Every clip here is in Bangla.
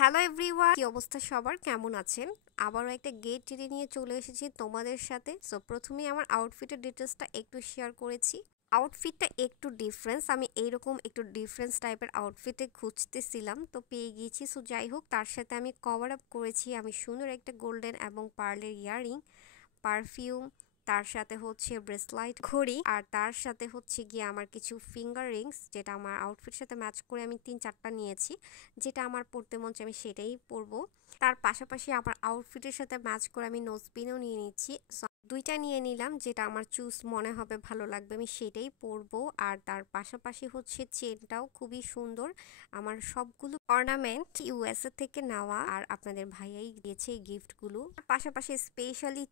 হ্যালো এভরিওয়ান, কি অবস্থা সবার, কেমন আছেন? আবারও একটা গেট টেনে নিয়ে চলে এসেছি তোমাদের সাথে। সো প্রথমেই আমার আউটফিটের ডিটেলসটা একটু শেয়ার করেছি। আউটফিটটা একটু ডিফারেন্স, আমি এইরকম একটু ডিফারেন্স টাইপের আউটফিটে খুঁজতেছিলাম, তো পেয়ে গিয়েছি। সো যাই হোক, তার সাথে আমি কভার আপ করেছি আমি সুন্দর একটা গোল্ডেন এবং পার্লের ইয়াররিং, পারফিউম, তার সাথে হচ্ছে ব্রেসলাইট, ঘড়ি, আর তার সাথে হচ্ছে গিয়ে আমার কিছু ফিঙ্গার রিংস, যেটা আমার আউটফিটের সাথে ম্যাচ করে আমি 3-4টা নিয়েছি। যেটা আমার পরতে মন চাই আমি সেটাই পরবো। তার পাশাপাশি আমার আউটফিটের সাথে ম্যাচ করে আমি নোজপিনও নিয়ে নিচ্ছি। দুইটা নিয়ে নিলাম, যেটা আমার চুজ মনে হবে ভালো লাগবে আমি সেটাই পরবো। আর তার পাশাপাশি হচ্ছে চেনটাও খুবই সুন্দর। আমার সবগুলো অর্নামেন্ট ইউএসএ থেকে নেওয়া, আর আপনাদের ভাইয়াই দিয়েছে এই গিফটগুলো। পাশাপাশি স্পেশালি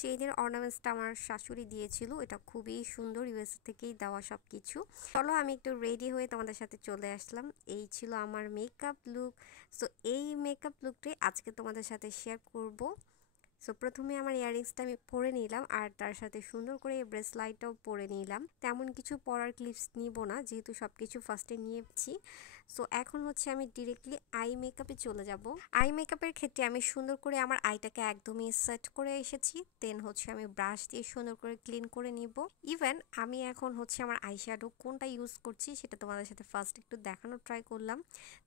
চেনের অর্নামেন্টসটা আমার শাশুড়ি দিয়েছিল, এটা খুবই সুন্দর, ইউএসএ থেকেই দেওয়া সবকিছু। চলো আমি একটু রেডি হয়ে তোমাদের সাথে চলে আসলাম। এই ছিল আমার মেকআপ লুক। সো এই মেকআপ লুকটাই আজকে তোমাদের সাথে শেয়ার করব। সো প্রথমে আমার ইয়াররিংসটা আমি পরে নিলাম, আর তার সাথে সুন্দর করে এই ব্রেসলাইটটাও পরে নিলাম। তেমন কিছু পরার ক্লিপস নিব না, যেহেতু সব কিছু ফার্স্টে নিয়েছি। সো এখন হচ্ছে আমি ডিরেক্টলি আই মেকআপে চলে যাব। আই মেকআপের ক্ষেত্রে আমি সুন্দর করে আমার আইটাকে একদমই সেট করে এসেছি। দেন হচ্ছে আমি ব্রাশ দিয়ে সুন্দর করে ক্লিন করে নিব। ইভেন আমি এখন হচ্ছে আমার আইশ্যাডো কোনটা ইউজ করছি সেটা তোমাদের সাথে ফার্স্ট একটু দেখানোর ট্রাই করলাম।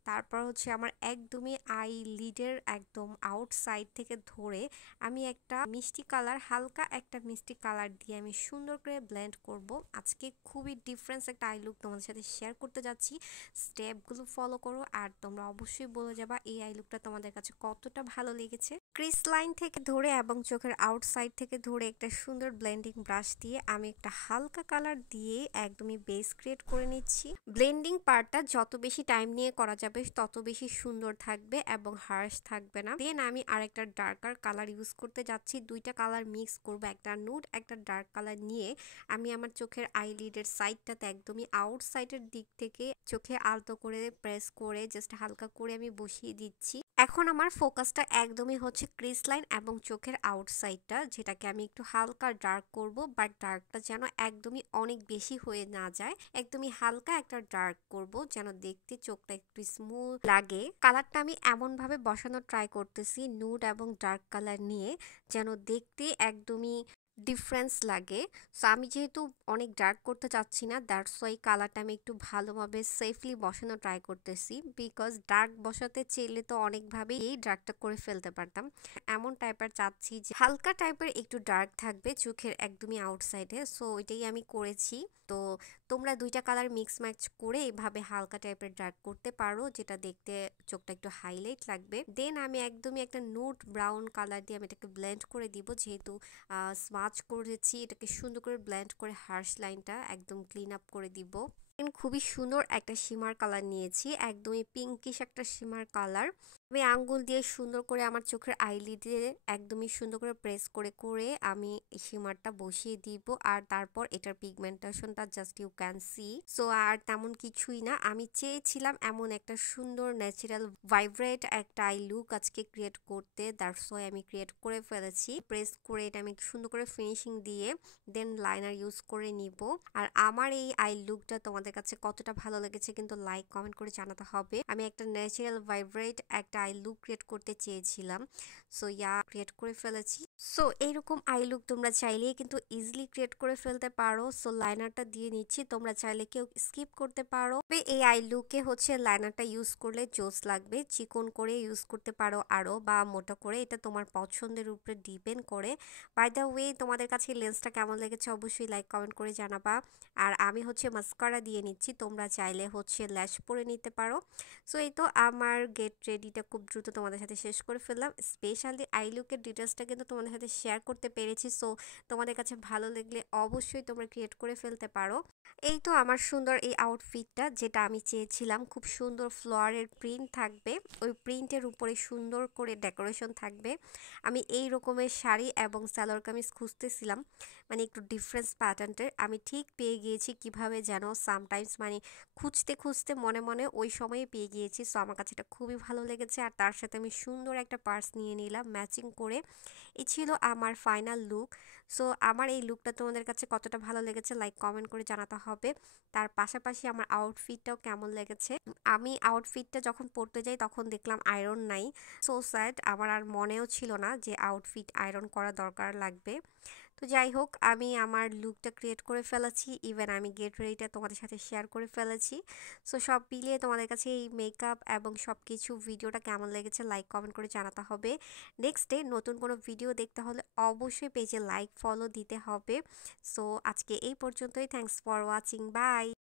তারপর হচ্ছে আমার একদমই আই লিডের একদম আউটসাইড থেকে ধরে আমি একটা মিষ্টি কালার, হালকা একটা মিষ্টি কালার দিয়ে আমি সুন্দর করে ব্লেন্ড করব। আজকে খুবই ডিফারেন্স একটা আই লুক তোমাদের সাথে শেয়ার করতে যাচ্ছি। স্টেপগুলো ফলো করো, আর তোমরা অবশ্যই বলে যাবা এই আই লুকটা তোমাদের কাছে কতটা ভালো লেগেছে। ক্রিস লাইন থেকে ধরে এবং চোখের আউটসাইড থেকে ধরে একটা সুন্দর ব্লেন্ডিং ব্রাশ দিয়ে আমি একটা হালকা কালার দিয়ে একদমই বেস ক্রিয়েট করে নিচ্ছি। ব্লেন্ডিং পার্টটা যত বেশি টাইম নিয়ে করা যাবে তত বেশি সুন্দর থাকবে এবং হার্শ থাকবে না। দেন আমি আরেকটা ডার্কার কালার ইউজ করতে যাচ্ছি। দুইটা কালার মিক্স করব, একটা নুড একটা ডার্ক কালার নিয়ে আমি আমার চোখের আইলিডের সাইডটাতে একদমই আউটসাইডের দিক থেকে চোখে আলতো করে প্রেস করে জাস্ট হালকা করে আমি বসিয়ে দিচ্ছি। এখন আমার ফোকাসটা একদমই হচ্ছে ক্রিস লাইন এবং চোখের আউটসাইডটা, যেটাকে আমি একটু হালকা ডার্ক করব, বাট ডার্কটা যেন একদমই অনেক বেশি হয়ে না যায়। একদমই হালকা একটা ডার্ক করব যেন দেখতে চোখটা একটু স্মুথ লাগে। কালারটা আমি এমন ভাবে বসানোর ট্রাই করতেছি নুড এবং ডার্ক কালার নিয়ে, যেন দেখতে একদমই ডিফারেন্স লাগে। সো আমি যেহেতু অনেক ডার্ক করতে চাচ্ছি না, দ্যাটস ওয়াই কালারটা আমি একটু ভালোভাবে সেফলি বসানো ট্রাই করতেছি। বিকজ ডার্ক বসাতে চাইলে তো অনেকভাবেই এই ডার্কটা করে ফেলতে পারতাম। এমন টাইপের চাচ্ছি যে হালকা টাইপের একটু ডার্ক থাকবে চোখের একদমই আউটসাইডে। সো ওইটাই আমি করেছি। তো তোমরা দুইটা কালার মিক্স ম্যাচ করে এভাবে হালকা টাইপের ডার্ক করতে পারো, যেটা দেখতে চোখটা একটু হাইলাইট লাগবে। দেন আমি একদমই একটা নুড ব্রাউন কালার দিয়ে আমি এটাকে ব্লেন্ড করে দিব, যেহেতু স্মাচ করেছি এটাকে সুন্দর করে ব্লেন্ড করে হার্শ লাইনটা একদম ক্লিন আপ করে দিব। খুবই সুন্দর একটা শিমার কালার নিয়েছি, একদমই পিঙ্কিশ একটা শিমার কালার। আমি আঙ্গুল দিয়ে সুন্দর করে আমার চোখের আইলিডে একদমই সুন্দর করে প্রেস করে করে আমি শিমারটা বসিয়ে দিব। আর তারপর এটার পিগমেন্টেশনটা just you can see. So আর তেমন কিছুই না, আমি চেয়েছিলাম এমন একটা সুন্দর ন্যাচারাল ভাইব্রেট একটা আই লুক আজকে ক্রিয়েট করতে, দ্যাটস ওয়াই আমি ক্রিয়েট করে ফেলেছি। প্রেস করে এটা আমি সুন্দর করে ফিনিশিং দিয়ে দেন লাইনার ইউজ করে নিব। আর আমার এই আই লুকটা তোমাদের কাছে কতটা ভালো লেগেছে কিন্তু লাইক কমেন্ট করে জানাতে হবে। আমি একটা ন্যাচারাল ভাইব্রেট একটা আই লুক ক্রিয়েট করতে চেয়েছিলাম, সো ক্রিয়েট করে ফেলেছি। সো এইরকম আই লুক তোমরা চাইলেই কিন্তু ইজিলি ক্রিয়েট করে ফেলতে পারো। সো লাইনারটা দিয়ে নিচ্ছি, তোমরা চাইলে কেউ স্কিপ করতে পারো। এই আই লুকে হচ্ছে লাইনারটা ইউজ করলে জোস লাগবে, চিকন করে ইউজ করতে পারো আরো বা মোটা করে, এটা তোমার পছন্দের উপরে ডিপেন্ড করে। বাই দ্য ওয়ে, তোমাদের কাছে লেন্সটা কেমন লেগেছে অবশ্যই লাইক কমেন্ট করে জানাবা। আর আমি হচ্ছে মাস্কারা দিয়ে নিচ্ছি, তোমরা চাইলে হচ্ছে ল্যাশ পরে নিতে পারো। সো এই তো আমার গেট রেডিটা খুব দ্রুত তোমাদের সাথে শেষ করে ফেললাম। স্পেশালি আই লুকের ডিটেলসটা কিন্তু তোমাদের সাথে শেয়ার করতে পেরেছি। সো তোমাদের কাছে ভালো লাগলে অবশ্যই তোমরা ক্রিয়েট করে ফেলতে পারো। এই তো আমার সুন্দর এই আউটফিটটা, যেটা আমি চেয়েছিলাম খুব সুন্দর ফ্লোয়ারের প্রিন্ট থাকবে, ওই প্রিন্টের উপরে সুন্দর করে ডেকোরেশন থাকবে। আমি এই রকমের শাড়ি এবং সালোয়ার কামিজ খুঁজতেছিলাম, মানে একটু ডিফারেন্স প্যাটার্নের। আমি ঠিক পেয়ে গিয়েছি, কিভাবে যেন সামটাইমস মানে খুঁজতে খুঁজতে মনে মনে ওই সময়ে পেয়ে গিয়েছি। সো আমার কাছে এটা খুবই ভালো লেগেছে। লেগেছে। আর তার সাথে আমি সুন্দর একটা পার্স নিয়ে নিলাম ম্যাচিং করে। এই ছিল আমার ফাইনাল লুক। সো আমার এই লুকটা তোমাদের কাছে কতটা ভালো লেগেছে লাইক কমেন্ট করে জানাতে হবে। তার পাশাপাশি আমার আউটফিটটাও কেমন লেগেছে। আমি আউটফিটটা যখন পরতে যাই তখন দেখলাম আয়রন নাই। সো স্যাড, আমার আর মনেও ছিল না যে আউটফিট আয়রন করা দরকার লাগবে। তো যাই হোক, আমি আমার লুকটা ক্রিয়েট করে ফেলেছি, ইভেন আমি গেট রেডিটা তোমাদের সাথে শেয়ার করে ফেলেছি। সো সব মিলিয়ে তোমাদের কাছে এই মেকআপ এবং সব কিছু ভিডিওটা কেমন লেগেছে লাইক কমেন্ট করে জানাতে হবে। নেক্সট ডে নতুন কোনো ভিডিও দেখতে হলে অবশ্যই পেজে লাইক ফলো দিতে হবে। সো আজকে এই পর্যন্তই। Thanks for watching, by.